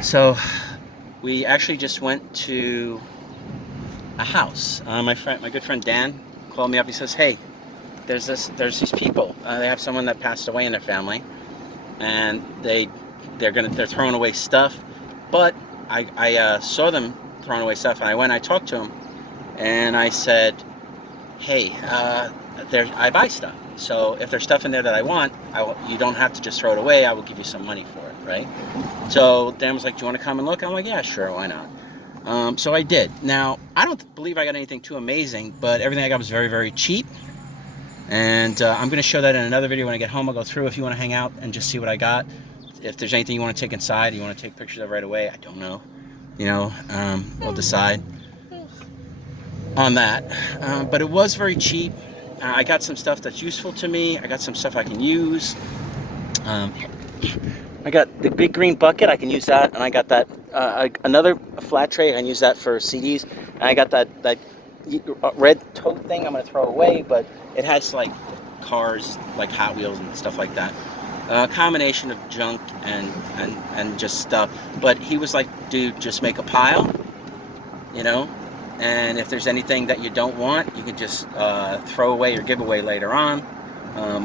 So we actually just went to a house. My good friend Dan, called me up. He says, "Hey, there's these people. They have someone that passed away in their family, and they're throwing away stuff. But I saw them throwing away stuff, and I talked to them, and I said, hey, I buy stuff. So if there's stuff in there that I want, you don't have to just throw it away. I will give you some money for it, right?" So Dan was like, "Do you want to come and look?" I'm like, "Yeah, sure, why not?" So I did. Now, I don't believe I got anything too amazing, but everything I got was very, very cheap. And I'm going to show that in another video when I get home. I'll go through if you want to hang out and just see what I got. If there's anything you want to take inside, you want to take pictures of right away, I don't know. We'll decide on that. But it was very cheap. I got some stuff that's useful to me. I got some stuff I can use. I got the big green bucket, I can use that, and I got that another flat tray, I can use that for CDs, and I got that red tote thing I'm going to throw away, but it has like cars, like Hot Wheels and stuff like that. A combination of junk and just stuff. But he was like, "Dude, just make a pile, and if there's anything that you don't want, you can just throw away or give away later on."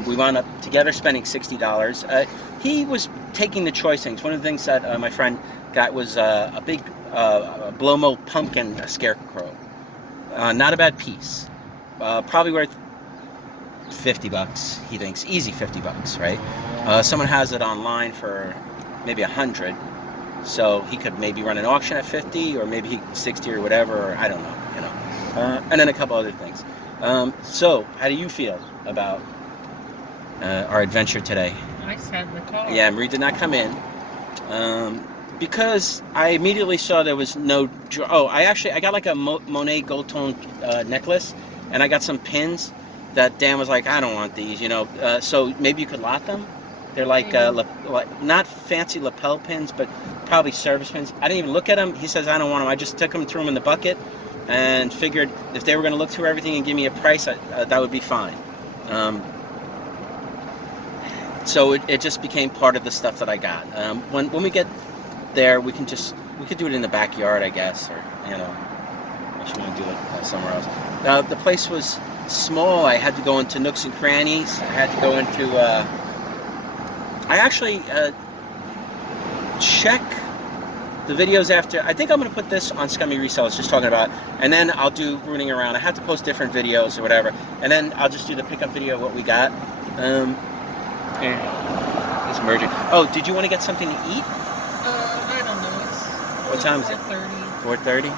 We wound up together spending $60. He was taking the choice things. One of the things that my friend got was a big blow-mo pumpkin scarecrow. Not a bad piece. Probably worth $50, he thinks. Easy $50, right? Someone has it online for maybe $100. So he could maybe run an auction at 50, or maybe 60 or whatever, or I don't know, and then a couple other things. So how do you feel about our adventure today? I sat in the car. Yeah, Marie did not come in because I immediately saw there was no. I got like a Monet gold tone necklace, and I got some pins that Dan was like, "I don't want these," So maybe you could lot them. They're like not fancy lapel pins, but probably service pins. I didn't even look at them. He says, "I don't want them." I just took them, threw them in the bucket, and figured if they were going to look through everything and give me a price, that would be fine. So it just became part of the stuff that I got. When we get there, we could do it in the backyard, I guess, or unless you want to do it somewhere else. The place was small. I had to go into nooks and crannies. I had to go into. I actually check the videos after. I think I'm going to put this on Scummy Resellers, just talking about, and then I'll do rooting around. I have to post different videos or whatever, and then I'll just do the pickup video of what we got. It's merging. Oh, did you want to get something to eat? I don't know. What time is it? 4:30.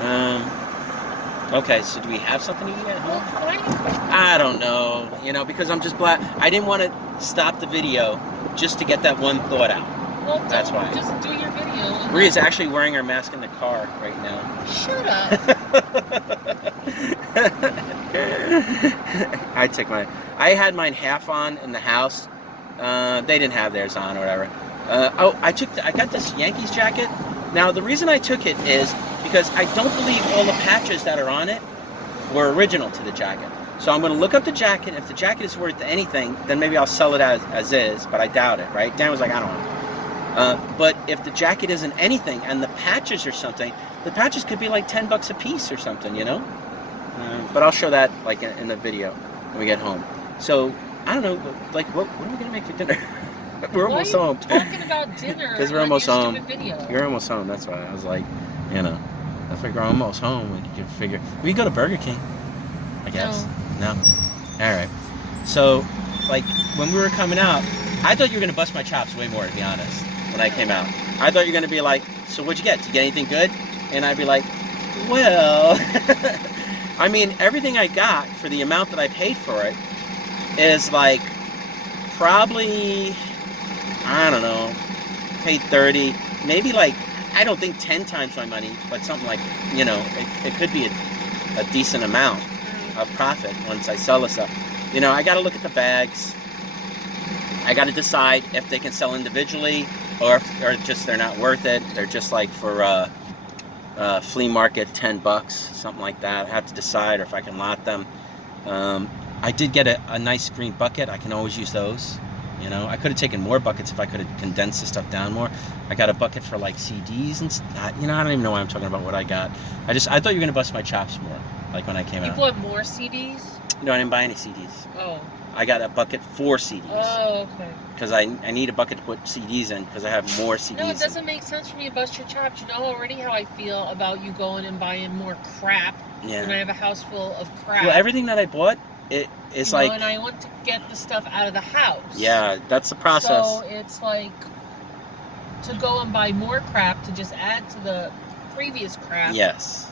4:30? Okay, so do we have something to eat at home? I don't know, because I'm just I didn't want to stop the video just to get that one thought out. Well, that's why. Just do your video. Maria's actually wearing her mask in the car right now. Shut up. I had mine half on in the house. They didn't have theirs on or whatever. I got this Yankees jacket. Now the reason I took it is because I don't believe all the patches that are on it were original to the jacket. So I'm going to look up the jacket. If the jacket is worth anything, then maybe I'll sell it as is, but I doubt it, right? Dan was like, "I don't want it." But if the jacket isn't anything and the patches or something, the patches could be like $10 a piece or something, But I'll show that like in the video when we get home. So I don't know, like what are we gonna make for dinner? We're almost home. Talking about dinner because we're almost home. Video. You're almost home. That's why I was like, I figure we're almost home. We can figure we go to Burger King, I guess. No. All right. So, like when we were coming out, I thought you were gonna bust my chops way more, to be honest. When I came out, I thought you were gonna be like, "So what'd you get? Did you get anything good?" And I'd be like, "Well." I mean, everything I got for the amount that I paid for it is like probably, I don't know, paid 30, maybe like, I don't think 10 times my money, but something like, it could be a decent amount of profit once I sell the stuff. I got to look at the bags. I got to decide if they can sell individually or just they're not worth it. They're just like for flea market, $10, something like that. I have to decide, or if I can lot them. I did get a nice green bucket. I can always use those. You know, I could have taken more buckets if I could have condensed the stuff down more. I got a bucket for like CDs and you know, I don't even know why I'm talking about what I got. I thought you were gonna bust my chops more, like when I came out. You bought more CDs? No, I didn't buy any CDs. Oh. I got a bucket for CDs. Oh, okay. Because I need a bucket to put CDs in because I have more CDs. No, it doesn't make sense for me to bust your chops. You know already how I feel about you going and buying more crap. Yeah. When I have a house full of crap. Well, everything that I bought, it's like. And I want to get the stuff out of the house. Yeah, that's the process. So it's like to go and buy more crap to just add to the previous crap. Yes.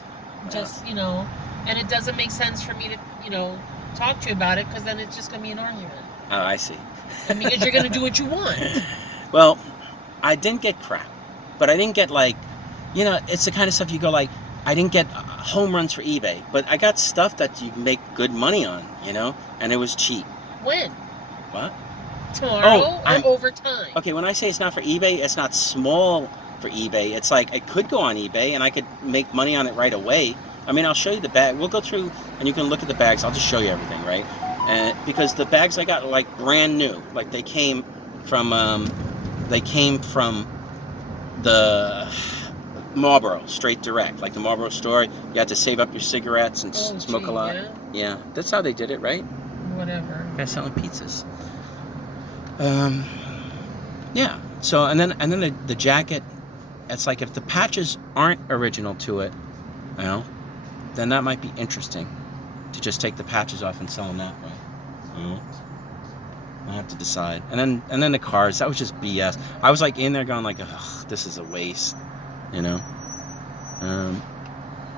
Just, you know, and it doesn't make sense for me to, you know, talk to you about it because then it's just going to be an argument. Oh, I see. I mean, because you're going to do what you want. Well, I didn't get crap, but I didn't get like, you know, it's the kind of stuff you go like, I didn't get home runs for eBay, but I got stuff that you make good money on, you know, and it was cheap. When? What? Tomorrow or over time? Okay, when I say it's not for eBay, it's not small for eBay. It's like it could go on eBay and I could make money on it right away. I mean, I'll show you the bag. We'll go through and you can look at the bags. I'll just show you everything, right? And because the bags I got are like brand new, like they came from the Marlboro, straight direct, like the Marlboro store. You had to save up your cigarettes and smoke a lot. Yeah, that's how they did it, right? Whatever. Guys selling pizzas. Yeah. So and then the jacket. It's like if the patches aren't original to it, you know, then that might be interesting to just take the patches off and sell them that way. You know? I have to decide. And then the cars. That was just BS. I was like in there going like, ugh, this is a waste. You know.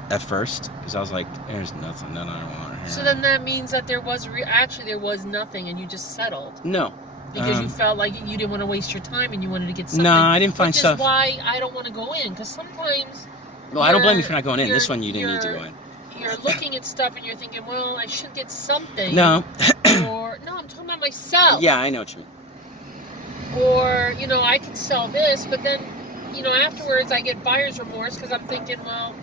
At first, because I was like, there's nothing that I want here. So then that means that there was nothing and you just settled. No. Because you felt like you didn't want to waste your time and you wanted to get something. No, I didn't find stuff. Which is why I don't want to go in, because sometimes. Well, I don't blame you for not going in. This one you didn't need to go in. You're looking at stuff and you're thinking, well, I should get something. No. Or no, I'm talking about myself. Yeah, I know what you mean. Or you know, I can sell this, but then, you know, afterwards I get buyer's remorse because I'm thinking, well,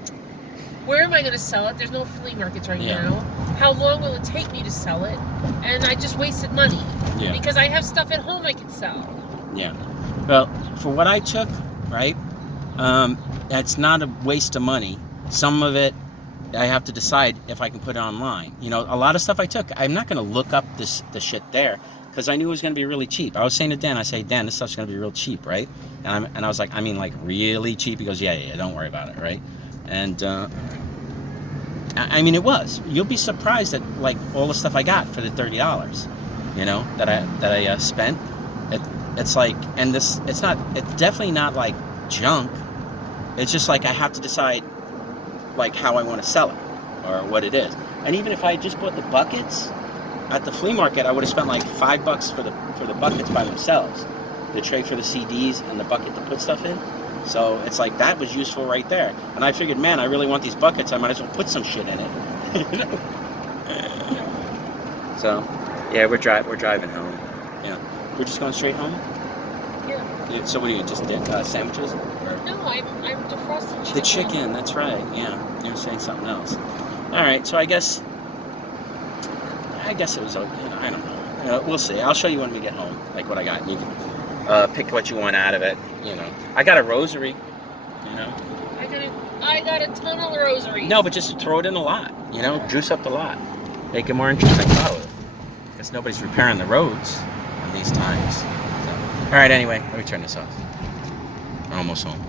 where am I going to sell it? There's no flea markets right now. How long will it take me to sell it? And I just wasted money. Yeah. Because I have stuff at home I can sell. Yeah. Well, for what I took, right, that's not a waste of money. Some of it, I have to decide if I can put it online. You know, a lot of stuff I took, I'm not going to look up the shit there because I knew it was going to be really cheap. I was saying to Dan, I say, Dan, this stuff's going to be real cheap, right? And I was like, I mean, like really cheap? He goes, yeah, don't worry about it, right? And I mean, it was. You'll be surprised at like all the stuff I got for the $30, you know, that I spent. It's like, and it's definitely not like junk. It's just like I have to decide like how I want to sell it or what it is. And even if I just bought the buckets at the flea market, I would have spent like $5 for the buckets by themselves, the tray for the CDs and the bucket to put stuff in. So it's like that was useful right there. And I figured, man, I really want these buckets. I might as well put some shit in it. So, yeah, we're driving home. Yeah, we're just going straight home. Yeah. So what do you just did sandwiches? Or? No, I'm defrosting chicken. The chicken, that's right. Yeah, you were saying something else. All right, so I guess it was okay. I don't know. We'll see. I'll show you when we get home, like what I got. And you can pick what you want out of it. You know, I got a rosary. You know. I got a ton of rosaries. No, but just throw it in a lot. You know, juice up the lot, make it more interesting. Because nobody's repairing the roads at these times. So. All right. Anyway, let me turn this off. I'm almost home.